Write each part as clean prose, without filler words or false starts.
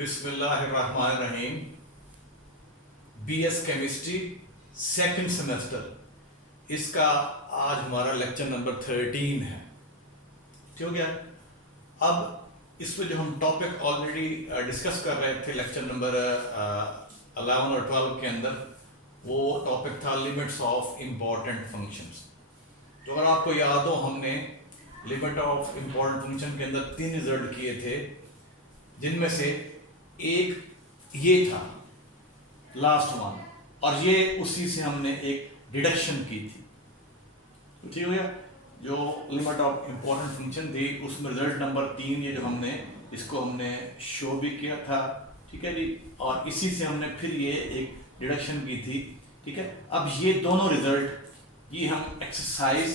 बिस्मिल्लाहिर्रहमानिर्रहीम। BS chemistry second semester, इसका आज हमारा लेक्चर नंबर 13 है। ठीक हो गया। अब इसमें जो हम टॉपिक ऑलरेडी डिस्कस कर रहे थे लेक्चर नंबर 11 और 12 के अंदर, वो टॉपिक था लिमिट्स ऑफ इम्पॉर्टेंट फंक्शंस। तो अगर आपको याद हो, हमने लिमिट ऑफ इम्पॉर्टेंट फंक्शन के अंदर 3 रिजल्ट किए थे, जिनमें से एक ये था लास्ट वन, और ये उसी से हमने एक डिडक्शन की थी। तो ठीक हो गया। जो लिमिट ऑफ इम्पॉर्टेंट फंक्शन थी उसमें रिजल्ट नंबर 3 ये जो हमने इसको हमने शो भी किया था। ठीक है जी। और इसी से हमने फिर ये एक डिडक्शन की थी। ठीक है। अब ये दोनों रिजल्ट ये हम एक्सरसाइज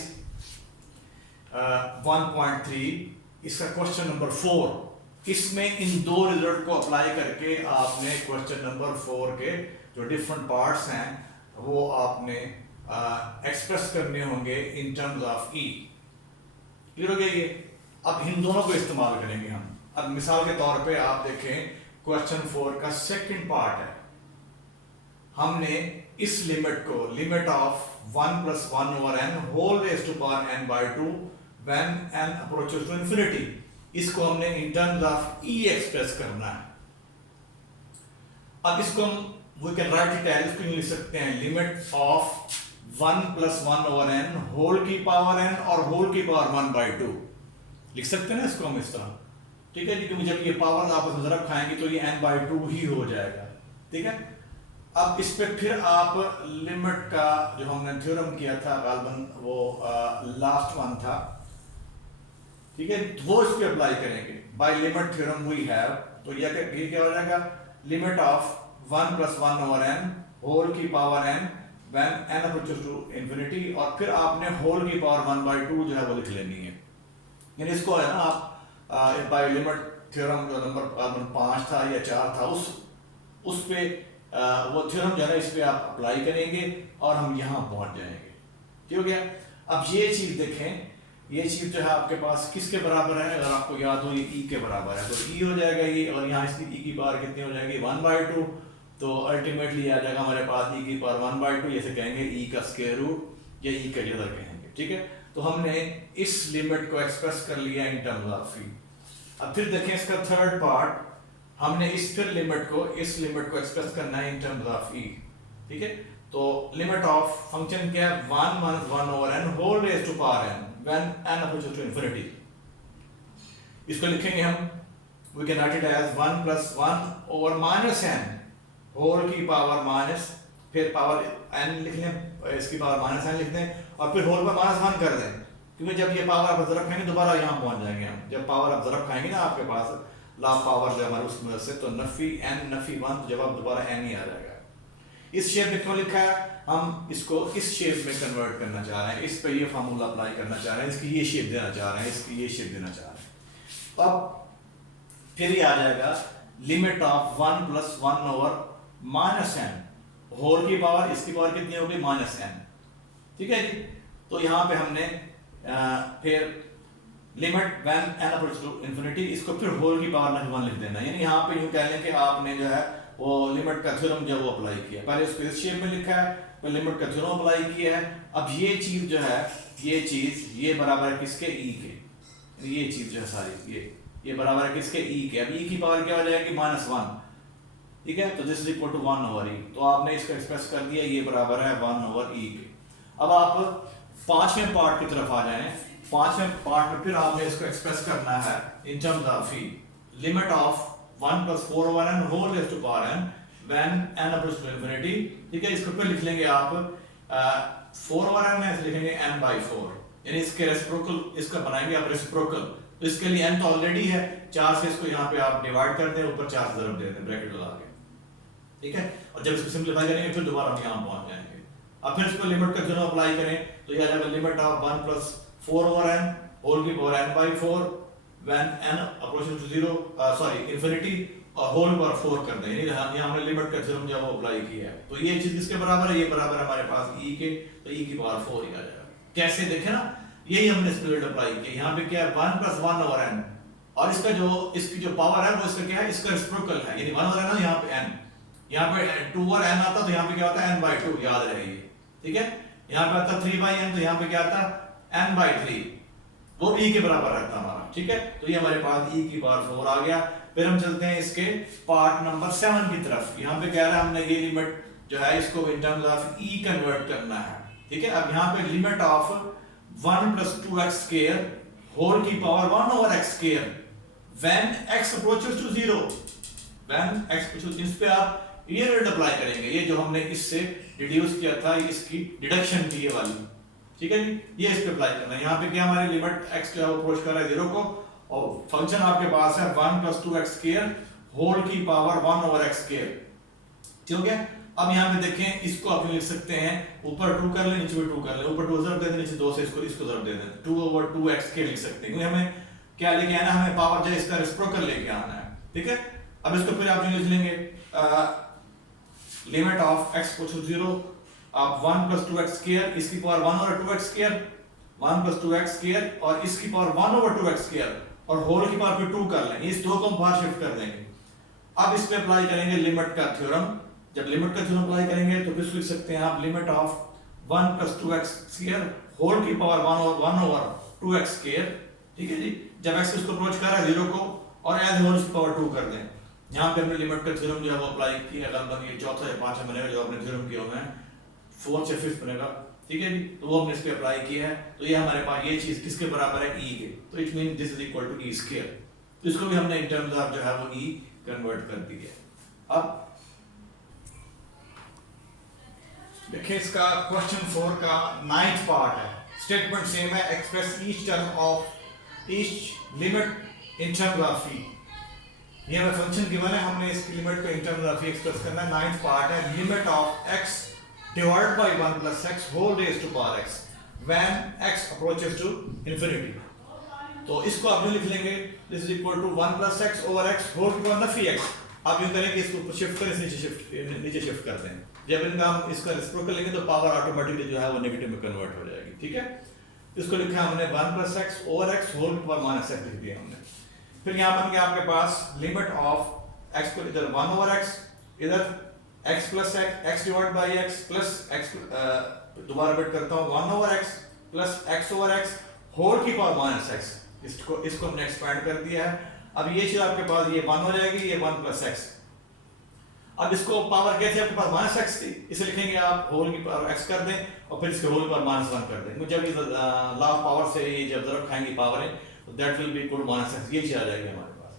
1.3 इसका क्वेश्चन नंबर 4, इसमें इन दो रिजल्ट को अप्लाई करके आपने क्वेश्चन नंबर 4 के जो डिफरेंट पार्ट्स हैं वो आपने एक्सप्रेस करने होंगे इन टर्म्स ऑफ ई। क्लियर हो गया ये। अब इन दोनों को इस्तेमाल करेंगे हम। अब मिसाल के तौर पे आप देखें, क्वेश्चन 4 का सेकंड पार्ट है। हमने इस लिमिट को limit of 1 + 1 over n whole raise to power n by 2 when n approaches to infinity, इसको हमने in terms of e express करना है। अब इसको हम we can write it as, इसको लिख सकते हैं limit of 1 + 1 over n whole की पावर n और होल की पावर 1 by 2 लिख सकते हैं ना इसको हम इस तरह। ठीक है जी। क्योंकि जब ये पावर आपस में ज़रब खाएंगे तो ये n by 2 ही हो जाएगा। ठीक है। अब इस पे फिर आप लिमिट का जो हमने थ्योरम किया था, गालबन वो लास्ट वन था। ठीक है। वो इस पे अप्लाई करेंगे। By limit theorem we have, तो ये क्या हो जाएगा, limit of 1 + 1 over n whole की power n when n approaches to infinity, और फिर आपने होल की पावर 1 by 2 जो है वो लिख लेनी है। यानी इसको है ना आप बाय लिमिट थ्योरम जो नंबर 5 था या 4 था, उस पे वो थ्योरम जो है ना इस पे आप अप्लाई करेंगे और हम यहाँ पहुंच जाएंगे। ठीक हो गया। अब ये चीज देखें, ये चीज जो है आपके पास किसके बराबर है, अगर आपको याद हो ये e के बराबर है, तो e हो जाएगा ये, और यहाँ इसकी e की पावर कितनी हो जाएगी 1 by 2, तो अल्टीमेटली आ जाएगा हमारे पास e की पावर 1 by 2, जैसे कहेंगे e का स्क्वायर रूट या e का जदर कहेंगे। ठीक है। तो हमने इस लिमिट को एक्सप्रेस कर लिया इन टर्म्स ऑफ e। अब फिर देखें इसका थर्ड पार्ट, हमने इस फिर लिमिट को एक्सप्रेस करना है इन टर्म्स ऑफ e। ठीक है। तो लिमिट ऑफ फंक्शन क्या है, 1 - 1 over n whole raise to power n when n approaches to infinity। इसको लिखेंगे हम, we can write it as 1 + 1 over -n whole की पावर माइनस, फिर पावर n लिख लें, इसकी पावर -n लिख दें, और फिर होल पर -1 कर दें, क्योंकि जब ये पावर आप ज़रब खाएंगे दोबारा यहाँ पहुँच जाएंगे हम। जब पावर आप ज़रब खाएंगे ना आपके पास ला पावर जो हमारे उस मदद से, तो नफी n नफी 1, तो जवाब दोबारा n ही आ जाएगा। इस शेप में क्यों लिखा है, हम इसको इस शेप में कन्वर्ट करना चाह रहे हैं, इस पे ये फार्मूला अप्लाई करना चाह रहे हैं, इसकी ये शेप देना चाह रहे हैं, इसकी ये शेप देना चाह रहे हैं। अब फिर ये आ जाएगा limit of 1 + 1 over -n whole की पावर, इसकी पावर कितनी होगी -n। ठीक है जी। तो यहाँ पे हमने फिर limit when n approaches to infinity, इसको फिर होल की पावर -1 लिख देना। यानी यहाँ पे यूं कह लें कि आपने जो है वो लिमिट का थ्योरम जो वो अप्लाई किया, पहले इसको इस शेप में लिखा है, फिर लिमिट का थ्योरम अप्लाई किया है। अब ये चीज जो है, ये चीज ये बराबर है किसके, e के। ये चीज जो है सारी ये बराबर है किसके, e के। अब e की पावर क्या हो जाएगी -1। ठीक है। तो this is equal to 1 over e। तो आपने इसको एक्सप्रेस कर दिया, ये बराबर है 1 over e के। अब आप पांचवें पार्ट की तरफ आ जाएं। पांचवें पार्ट में फिर आपने इसको एक्सप्रेस करना है in terms of e, limit of 1 + 4 over n whole raise to power n when n approaches to infinity. ठीक है। इसको फिर लिख लेंगे आप 4 over n में लिखेंगे n by 4, यानी इसके रेसिप्रोकल इसका बनाएंगे आप रेसिप्रोकल। तो इसके लिए n तो ऑलरेडी है, 4 से इसको यहाँ पे आप डिवाइड कर दें, ऊपर 4 से ज़रब दे दें ब्रैकेट लगा के। ठीक है। और जब इसको सिंपलीफाई करेंगे फिर दोबारा हम यहाँ पहुँच जाएंगे। अब फिर इसको लिमिट का थ्योरम अप्लाई करें, तो ये आ जाएगा limit of 1 + 4 over n whole की power n by 4 when n approaches to 0 infinity, और होल पर 4 कर दें, यानी यहाँ हमने लिमिट का थ्योरम जब अप्लाई किया है। तो ये चीज किसके बराबर है, ये बराबर है हमारे पास e के, तो e की पावर 4 ही आ जाएगा। कैसे देखें ना, यही हमने स्प्लिट अप्लाई किया। यहाँ पे क्या है 1 + 1 over n और इसका जो इसकी जो पावर है वो इसका क्या है, इसका रेसिप्रोकल है, यानी 1 over n, यहाँ पे n, यहाँ पे 2 over n आता तो यहाँ पे क्या होता है n/2, याद रहे ये, ठीक है। यहाँ पे आता 3/n, तो यहाँ पे क्या आता n/3, वो e के बराबर रहता हमारा, ठीक है। तो ये हमारे पास e की पावर 4 आ गया। फिर हम चलते हैं इसके पार्ट नंबर 7 की तरफ। यहाँ पे कह रहा है हमने ये लिमिट जो है इसको in terms of e convert करना है, ठीक है। अब यहाँ पे limit of 1 + 2x square whole की power 1 over x square when x approaches to 0, when x approaches, इस पे आप ये रूल अप्लाई करेंगे, ये जो हमने इससे डिड्यूस किया था, इसकी डिडक्शन की ये वाली, ठीक है जी, ये इस पे अप्लाई करना है। यहाँ पे क्या हमारी लिमिट x जो है वो अप्रोच कर रहा है 0 को, और फंक्शन आपके पास है 1 + 2x स्क्वायर होल की पावर 1 over x स्क्वायर, ठीक हो गया। अब यहाँ पे देखें, इसको आप लिख सकते हैं, ऊपर 2 कर ले, नीचे भी 2 कर ले, ऊपर 2 ज़रब दे दें, नीचे 2 से इसको ज़रब दे दें, 2 over 2x के लिख सकते हैं, क्योंकि हमें क्या लेके आना है, हमें पावर जो है इसका रेसिप्रोकल लेके आना है, ठीक है। अब इसको फिर आप जो लिख लेंगे लिमिट ऑफ x को 0, आप 1 + 2x स्क्वायर, इसकी power 1 over 2x square, 1 + 2x square, और इसकी पावर 1 over 2x स्क्वायर, और होल की पावर पे 2 कर लेंगे, इस दो को हम बाहर शिफ्ट कर देंगे। अब इस पे अप्लाई करेंगे लिमिट का थ्योरम। जब लिमिट का थ्योरम अप्लाई करेंगे तो किस लिख सकते हैं आप, limit of 1 + 2x square whole की पावर 1 over 2x स्क्वायर, ठीक है जी। जब x इसको अप्रोच कर रहा है 0 को, और एज होल की पावर 2 कर दें। यहाँ पे हमने लिमिट का थ्योरम जो है वो अप्लाई किया, लगभग ये चौथा या पांचवा बनेगा जो आपने थ्योरम किया हुआ है, 4th या 5th बनेगा, ठीक है जी। तो वो हमने इस पे अप्लाई किया है, तो ये हमारे पास ये चीज किसके बराबर है, e के, तो it mean this is equal to e square. तो इसको भी हमने इन टर्म्स ऑफ जो है वो e कन्वर्ट कर दिया। अब देखिए इसका क्वेश्चन 4 का 9th पार्ट है, स्टेटमेंट सेम है, express each term of each limit in terms of e। ये हमें फंक्शन गिवन है, हमने इसकी लिमिट को इन टर्म्स ऑफ e एक्सप्रेस करना है। 9th पार्ट है, limit of x divided by 1 + x whole raised to power x when x approaches to infinity। तो इसको आप यूं लिख लेंगे, this is equal to 1 + x over x whole की पावर नफी x। आप यूं करें कि इसको ऊपर शिफ्ट करें, नीचे शिफ्ट करते हैं। जब इनका हम इसका रेसिप्रोकल लेंगे तो पावर ऑटोमेटिकली जो है वो नेगेटिव में कन्वर्ट हो जाएगी, ठीक है। इसको लिखा हमने 1 + x over x whole की पावर -x लिख दिया हमने। फिर यहाँ बन गया आपके पास लिमिट ऑफ x को इधर 1 over x, इधर x + x divided by x plus x, दोबारा रिपीट करता हूँ, 1 over x plus x over x whole की पावर -x। इसको हमने एक्सपैंड कर दिया है। अब ये चीज आपके पास ये 1 हो जाएगी, ये 1 + x। अब इसको पावर क्या थी आपके पास, -x थी, इसे लिखेंगे आप होल की पावर x कर दें, और फिर इसके होल की पावर -1 कर दें। जब ये लॉ ऑफ पावर से ये जब ज़रूरत खाएंगी पावर तो that will be equal to -x, ये चीज आ जाएगी हमारे पास।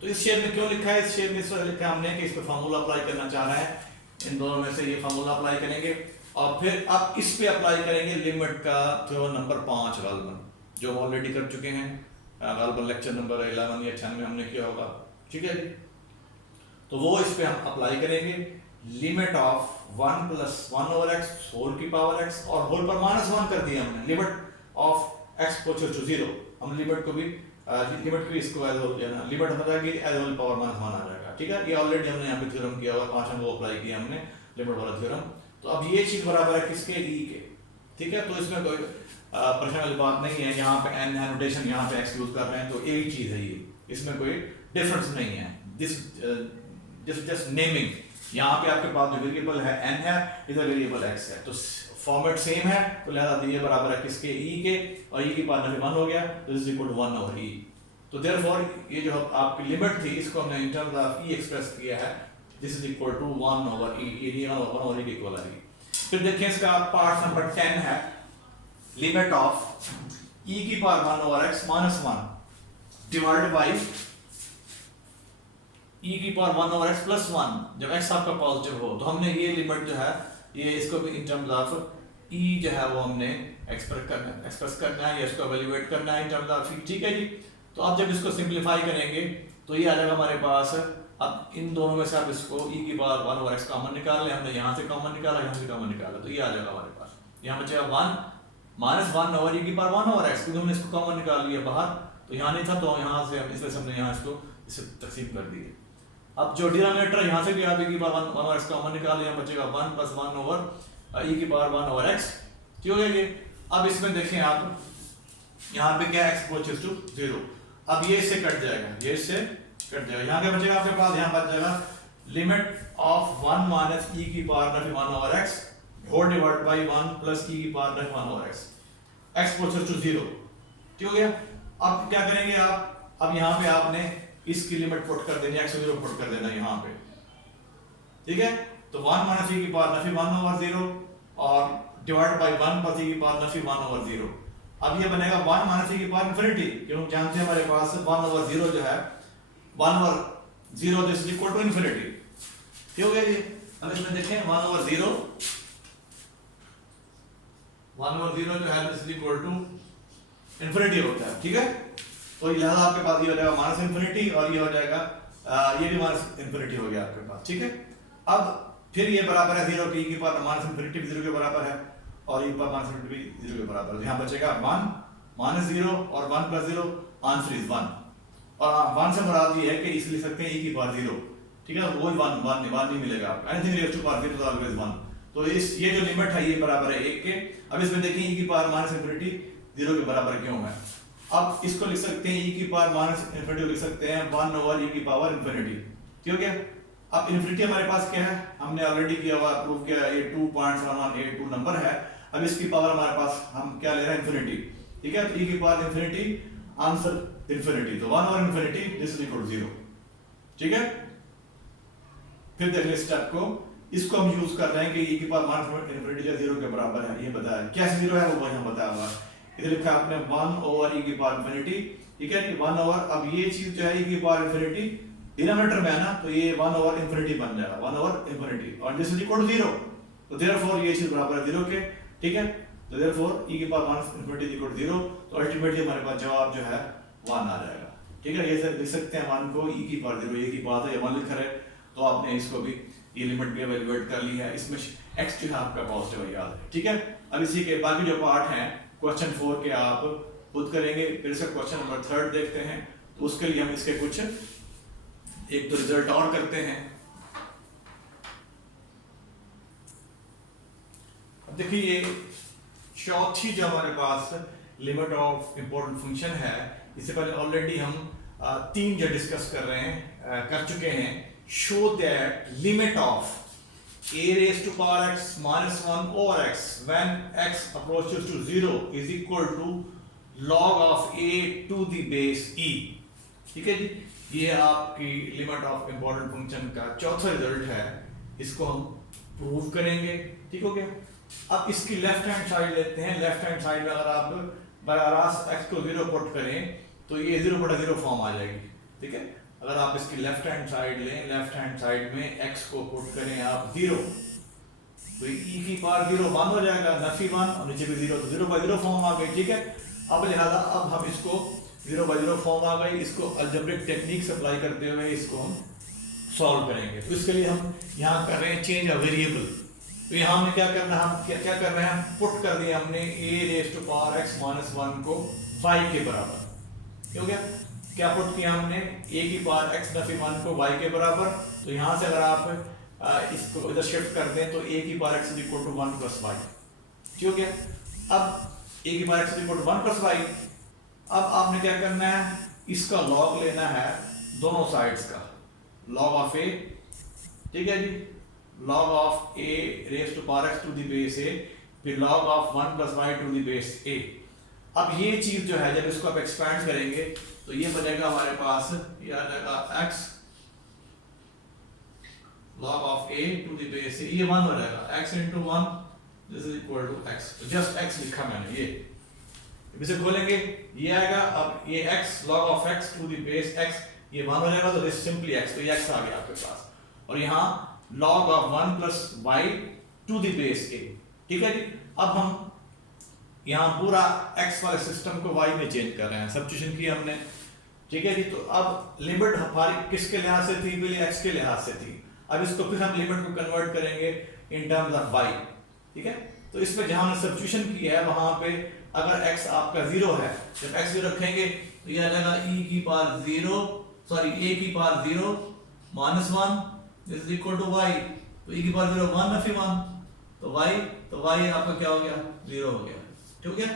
तो इस शेप में क्यों लिखा है, इस शेप में इसलिए लिखा हमने कि इस पे फार्मूला अप्लाई करना चाह रहा है, इन दोनों में से ये फार्मूला अप्लाई करेंगे, और फिर अब इस पे अप्लाई करेंगे लिमिट का थ्योरम नंबर 5 गालबन, जो ऑलरेडी कर चुके हैं गालबन लेक्चर नंबर 11 या 10 में हमने किया होगा, ठीक है जी। तो वो इस पे हम अप्लाई करेंगे, limit of 1 + 1 over x whole की पावर x, और होल पर -1 कर दिया हमने, limit of x approaches to 0। हम लिमिट को भी लिमिट की इसको एज होल लेना, लिमिट हो जाएगी एज होल पावर -1 आ जाएगा, ठीक है। ये ऑलरेडी हमने यहाँ पे थ्योरम किया हुआ, 5 वो अप्लाई किया हमने लिमिट वाला थ्योरम। तो अब ये चीज बराबर है किसके, e के, ठीक है। तो इसमें कोई परेशानी वाली बात नहीं है, यहाँ पे n है नोटेशन, यहाँ पे x यूज कर रहे हैं, तो एक चीज है ये, इसमें कोई डिफरेंस नहीं है। दिस जस्ट नेमिंग, यहाँ पे आपके पास जो वेरिएबल है n है, इधर वेरिएबल x है, तो फॉर्मेट सेम है, तो लिहाजा ये बराबर है किसके, e के, और e की पावर नफी 1 हो गया, तो this is equal to 1 over e। तो देयरफॉर ये जो आपकी लिमिट थी इसको हमने in terms of e express किया है, this is equal to 1 over e, ये 1 over e के इक्वल आएगी। फिर देखिए इसका पार्ट नंबर 10 है, लिमिट ऑफ e की power 1 over x -1 divided by e की पावर 1 over x plus 1, जब x आपका पॉजिटिव हो तो हमने ये लिमिट जो है ये इसको भी इन टर्म्स ऑफ e जो है वो हमने एक्सप्रेस करना है, या इसको एवेल्युएट करना है इन टर्म्स ऑफ e, ठीक है जी। तो अब जब इसको सिंपलीफाई करेंगे तो ये आ जाएगा हमारे पास, अब इन दोनों में से आप इसको e की पावर 1 over x कॉमन निकाल लें, हमने यहाँ से कॉमन निकाला, यहाँ से कॉमन निकाला, तो ये आ जाएगा हमारे पास, यहाँ बचेगा 1 -1 over e की पावर 1 over x, क्योंकि हमने इसको कॉमन निकाल लिया बाहर, तो यहाँ नहीं था, तो यहाँ से इसलिए हमने यहाँ इसको इसे तकसीम कर दिए। अब जो डिनोमिनेटर यहाँ से भी आप e की पावर 1 over x कॉमन निकाल, यहाँ बचेगा 1 + 1 over e की पावर 1 over x, ठीक हो गया ये। अब इसमें देखें आप, यहाँ पे क्या x अप्रोचेस टू 0, अब ये इससे कट जाएगा, ये इससे कट जाएगा, यहाँ क्या बचेगा आपके पास, यहाँ बच जाएगा लिमिट ऑफ 1 माइनस ई की पावर नफी 1 over x whole divide by 1 plus e की पावर नफी 1 over x x closer to 0। ठीक हो गया। अब क्या करेंगे आप, अब यहाँ पे आपने इसकी लिमिट पुट कर देनी है, एक्स 0 पुट कर देना यहाँ पे। ठीक है, तो 1 माइनस ई की पावर नफी 1 ओवर 0 और डिवाइड बाई 1 प्लस ई की पावर नफी 1 ओवर 0। अब ये बनेगा 1 माइनस ई की पावर इंफिनिटी, क्योंकि जानते हैं हमारे पास 1 ओवर 0 जो है 1 over 0 this is equal to infinity. ठीक हो गया जी। अब इसमें देखें 1 ओवर 0 जो है this is equal to infinity होता है। ठीक है, तो लिहाजा आपके पास ये हो जाएगा माइनस इंफिनिटी और ये हो जाएगा ये भी माइनस इंफिनिटी हो गया आपके पास। ठीक है, अब फिर ये बराबर है 0 के, ई की पावर माइनस इंफिनिटी भी 0 के बराबर है और ई की पावर माइनस इंफिनिटी भी 0 के बराबर है। यहाँ बचेगा 1 माइनस 0 और 1 प्लस 0, आंसर इज 1। और 1 से मुराद ये है कि इसे लिख सकते हैं ई की पावर 0। ठीक है, वो 1 नहीं मिलेगा आपको, anything raise to power 0 is always 1। तो इस ये जो लिमिट है ये बराबर है 1 के। अब इसमें देखिए ई की पावर माइनस इंफिनिटी 0 के बराबर क्यों है। अब इसको लिख सकते हैं ई की पावर माइनस इंफिनिटी लिख सकते हैं 1 ओवर ई की पावर इंफिनिटी। ठीक हो गया। अब इंफिनिटी हमारे पास क्या है, हमने ऑलरेडी किया हुआ प्रूव किया, ये 2.1182 नंबर है। अब इसकी पावर हमारे पास हम क्या ले रहे हैं, इंफिनिटी। ठीक है, तो ई की पावर इंफिनिटी, आंसर इंफिनिटी, तो 1 over infinity this is equal to 0। ठीक है, फिर देख ले स्टेप को, इसको हम यूज कर रहे हैं कि ई की पावर माइनस इंफिनिटी जो 0 के बराबर है, ये बताया कैसे 0 है वो यहाँ बताया हुआ। इधर लिखा है आपने 1 ओवर ई की पावर इंफिनिटी। ठीक है, 1 ओवर, अब ये चीज जो है ई की पावर इंफिनिटी डिनोमिनेटर में है ना, तो ये 1 ओवर इंफिनिटी बन जाएगा, 1 ओवर इंफिनिटी और दिस इज इक्वल टू 0। तो देयरफॉर ये चीज बराबर है 0 के। ठीक है, तो देयरफॉर ई की power minus infinity equal to 0, तो अल्टीमेटली हमारे पास जवाब जो है 1 आ जाएगा। ठीक है, ये सर लिख सकते हैं 1 को ई की पावर 0, ये की बात है, ये 1 लिखा है, तो आपने इसको भी ये लिमिट भी एवेलुएट कर ली है। इसमें x जो है आपका पॉजिटिव याद है। ठीक है, अब इसी के बाकी जो पार्ट हैं क्वेश्चन 4 के आप खुद करेंगे। फिर इसका क्वेश्चन नंबर 3 देखते हैं, तो उसके लिए हम इसके कुछ एक तो रिजल्ट और करते हैं। अब देखिए ये चौथी जो हमारे पास लिमिट ऑफ इंपॉर्टेंट फंक्शन है, इससे पहले ऑलरेडी हम 3 जो डिस्कस कर रहे हैं कर चुके हैं। Show that limit of a raised to power x minus 1 over x when x approaches to 0 is equal to log of a to the base e। ठीक है जी, ये आपकी लिमिट ऑफ इंपॉर्टेंट फंक्शन का चौथा रिजल्ट है, इसको हम prove करेंगे। ठीक हो गया। अब इसकी लेफ्ट हैंड साइड लेते हैं। लेफ्ट हैंड साइड में अगर आप बराबर x को 0 पुट करें तो ये 0/0 फॉर्म आ जाएगी। ठीक है, अगर आप इसकी लेफ्ट हैंड साइड लें, लेफ्ट हैंड साइड में x को पुट करें आप 0, तो e की पावर 0 1 हो जाएगा, नफी 1 और नीचे भी 0, तो 0/0 फॉर्म आ गई। ठीक है, अब लिहाजा अब हम इसको 0/0 फॉर्म आ गई, इसको अलजेब्रिक टेक्निक अप्लाई करते हुए इसको हम सॉल्व करेंगे। तो इसके लिए हम यहाँ कर रहे हैं चेंज अ वेरिएबल। तो यहाँ हमने क्या करना है, हम क्या कर रहे हैं, पुट कर दिया हमने a raised to power x minus 1 को y के बराबर। हो गया, क्या पुट किया हमने, a की पावर x नफी 1 को y के बराबर। तो यहाँ से अगर आप इसको इधर शिफ्ट कर दें तो a की power x equal to 1 plus y। ठीक हो गया। अब a की power x equal to 1 plus y, अब आपने क्या करना है, इसका लॉग लेना है दोनों साइड्स का, लॉग ऑफ a। ठीक है जी, log of a raised to power x to the base a, फिर log of 1 plus y to the base a। अब ये चीज जो है जब इसको आप एक्सपैंड करेंगे तो ये बनेगा हमारे पास, ये आ जाएगा x log of a to the base a, ये 1 हो जाएगा, x into 1 this is equal to x। तो just x लिखा मैंने, ये इसे खोलेंगे ये आएगा। अब ये x log of x to the base x, ये 1 हो जाएगा, तो this simply x, तो ये x आ गया आपके पास। और यहाँ log of 1 plus y to the base a। ठीक है जी, अब हम यहाँ पूरा x वाले सिस्टम को y में चेंज कर रहे हैं, सब्स्टिट्यूशन की हमने। ठीक है जी, तो अब लिमिट हमारी किसके लिहाज से थी, पहले x के लिहाज से थी। अब इसको फिर हम लिमिट को कन्वर्ट करेंगे इन टर्म्स ऑफ y। ठीक है, तो इसमें जहां हमने सब्स्टिट्यूशन की है वहां पे अगर x आपका 0 है, जब x 0 रखेंगे तो ये आ जाएगा e की पावर 0, सॉरी a की power 0 minus 1 this is equal to y। तो e की पावर 0 1 नफी 1, तो y आपका क्या हो गया, 0 हो गया। ठीक है,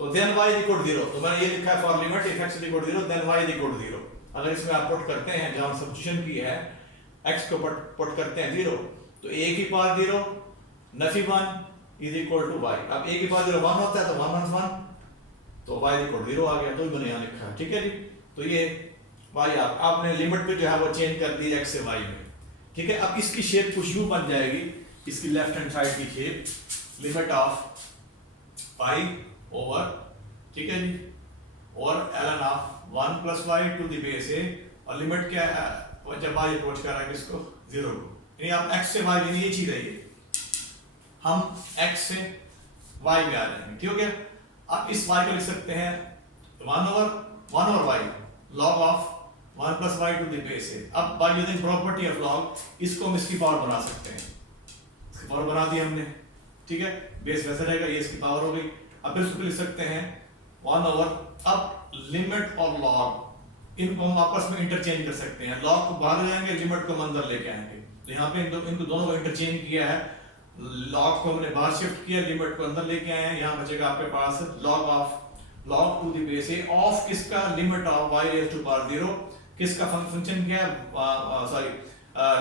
तो then y is equal to 0, तो मैंने ये लिखा है for limit if x is equal to 0 then y is equal to 0। अगर इसमें आप पुट करते हैं, जहां सब्स्टिट्यूशन की है x को पुट करते हैं 0, तो a की पावर 0 नफी 1 इज इक्वल टू y। अब a की पावर 0 1 होता है तो 1 1 तो y इक्वल टू 0 आ गया, तो ही मैंने यहाँ लिखा है। ठीक है जी, तो ये y आपने लिमिट पे जो है वो चेंज कर दी x से y में। ठीक है, अब इसकी शेप कुछ यूं बन जाएगी, इसकी लेफ्ट हैंड साइड की shape limit of y over, ठीक है जी, और ln of 1 plus y to the base a, और लिमिट क्या है जब y अप्रोच कर रहा है किसको 0 को, यानी आप x से y यानी ये चीज है, ये हम x से y में आ जाएंगे। ठीक हो गया, आप इस y को लिख सकते हैं 1 over y log of 1 plus y to the base a। अब by using property of log इसको हम इसकी पावर बना सकते हैं, इसकी पावर बना दी हमने। ठीक है, बेस वैसे रहेगा, ये इसकी पावर हो गई। अब फिर इसको लिख सकते हैं 1 ओवर, अब लिमिट और लॉग इनको हम आपस में इंटरचेंज कर सकते हैं, लॉग को बाहर ले जाएंगे, लिमिट को हम अंदर लेके आएंगे। तो यहाँ पे इनको दोनों को इंटरचेंज किया है, लॉग को हमने बाहर शिफ्ट किया, लिमिट को अंदर लेके आए हैं। यहाँ बचेगा आपके पास log to the base a of किसका, limit of y raise to power 0, किसका फंक्शन क्या है, sorry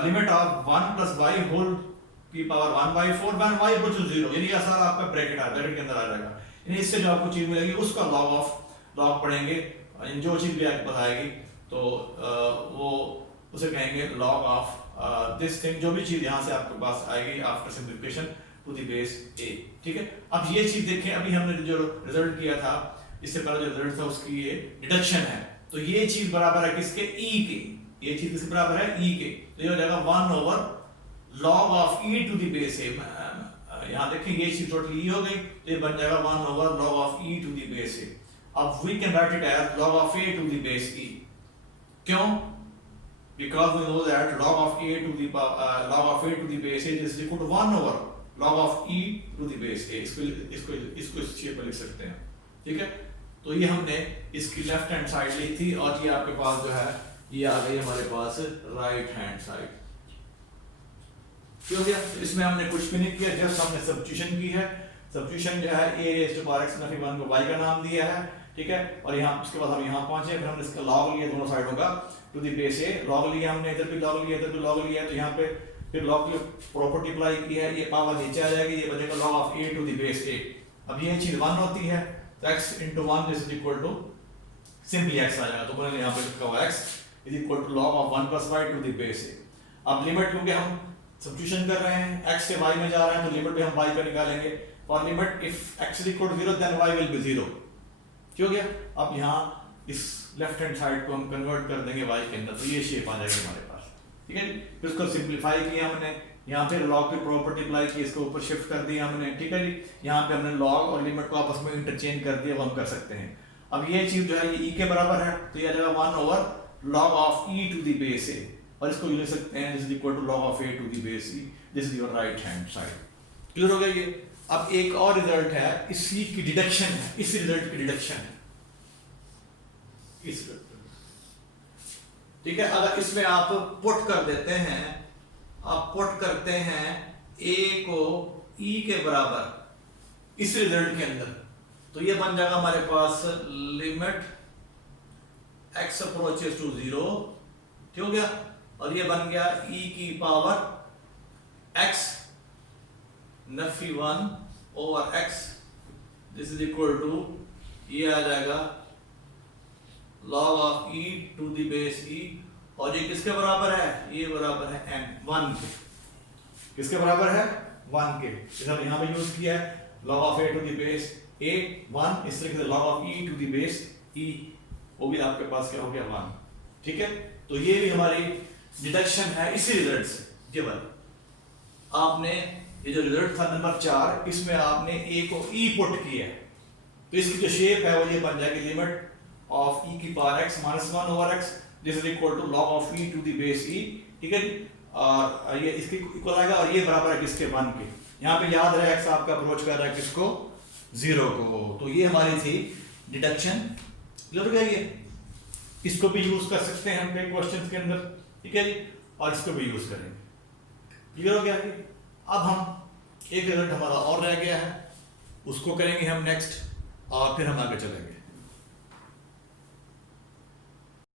limit of 1 plus y whole की power 1/4 when y equal to 0, यानी ये सारा आपका ब्रैकेट है, ब्रैकेट के अंदर आ जाएगा। यानी इससे जो आपको चीज मिलेगी उसका लॉग पढ़ेंगे, जो चीज भी आपको बताएगी तो वो उसे कहेंगे लॉग ऑफ दिस थिंग, जो भी चीज यहाँ से आपके पास आएगी after simplification to the base a। ठीक है, अब ये चीज देखें, अभी हमने जो रिजल्ट किया था, इससे पहले जो रिजल्ट था उसकी ये डिडक्शन है, तो ये चीज बराबर है किसके, e के, ये चीज किसके बराबर है, e के, तो ये हो जाएगा 1 over log of e to the base a। यहाँ देखिए ये चीज टोटली e हो गई, तो ये बन जाएगा 1 over log of e to the base a। अब we can write it as log of a to the base e, क्यों, because we know that log of a to the base a is equal to 1 over log of e to the base a। इसको इस shape में लिख सकते हैं। ठीक है, तो ये हमने इसकी लेफ्ट हैंड साइड ली थी, और ये आपके पास जो है ये आ गई हमारे पास राइट हैंड साइड। क्यों गया, तो इसमें हमने कुछ भी नहीं किया, जस्ट हमने सब्स्टिट्यूशन की है। सब्स्टिट्यूशन जो है a raise to power x नफी 1 को y का नाम दिया है। ठीक है, और यहाँ उसके बाद हम यहाँ पहुंचे, फिर हमने इसका लॉग लिया दोनों साइडों का to the base a, log लिया हमने, इधर भी लॉग लिया, इधर भी लॉग लिया, तो यहाँ पे फिर लॉग की प्रॉपर्टी अप्लाई की है, ये पावर नीचे आ जाएगी, ये बनेगा log of a to the base a। अब ये चीज 1 होती है, तो x into 1 is equal to simply x आ जाएगा, तो मैंने यहाँ पे लिखा हुआ x is equal to log of 1 plus y to the base a। अब लिमिट, क्योंकि हम सब्स्टिट्यूशन कर रहे हैं, x से y में जा रहे हैं, तो लिमिट भी हम y पे निकालेंगे, for limit if x is equal to 0 then y will be 0। क्यों गया, अब यहाँ इस लेफ्ट हैंड साइड को हम कन्वर्ट कर देंगे y के अंदर, तो ये शेप आ जाएगी हमारे पास। ठीक है, फिर उसको सिंपलीफाई किया हमने, यहाँ पे लॉग की प्रॉपर्टी अप्लाई की, इसको ऊपर शिफ्ट कर दिया हमने। ठीक है जी, यहाँ पे हमने लॉग और लिमिट को आपस में इंटरचेंज कर दिया, वो हम कर सकते हैं। अब ये चीज जो है ये e के बराबर है, तो ये आ जाएगा 1 over log of e to the base a, और इसको लिख सकते हैं this is equal to log of a to the base e, this is your right hand side. Clear हो गया ये। अब एक और रिजल्ट है, इसी की डिडक्शन है, इस रिजल्ट की डिडक्शन है इस। ठीक है, अगर इसमें आप पुट कर देते हैं, आप पुट करते हैं a को e के बराबर इस रिजल्ट के अंदर, तो ये बन जाएगा हमारे पास लिमिट x अप्रोचेस टू 0। ठीक हो गया, और ये बन गया e की पावर x नफी 1 over x, this is equal to, ये आ जाएगा log of e to the base e, और ये किसके बराबर है, ये बराबर है n 1 के, किसके बराबर है 1 के, जैसे हम यहाँ पे यूज किया है log of a to the base a 1, इस तरीके से log of e to the base e, वो भी आपके पास क्या हो गया 1। ठीक है, तो ये भी हमारी डिडक्शन है इसी रिजल्ट से गिवन। आपने ये जो रिजल्ट था नंबर 4, इसमें आपने a को e पुट किया है, तो इसकी जो शेप है वो ये बन जाएगी लिमिट ऑफ e की power x minus 1 over x, this is equal to log of e to the base e। ठीक है, और ये इसके इक्वल आएगा, और ये बराबर है किसके 1 के। यहाँ पे याद रहे x आपका अप्रोच कर रहा है किसको 0 को, तो ये हमारी थी डिडक्शन। क्लियर हो गया ये, इसको भी यूज कर सकते हैं हम कई क्वेश्चंस के अंदर। ठीक है जी, और इसको भी यूज करेंगे। क्लियर हो गया ये। अब हम एक रिजल्ट हमारा और रह गया है, उसको करेंगे हम नेक्स्ट। और फिर हम आगे चलेंगे।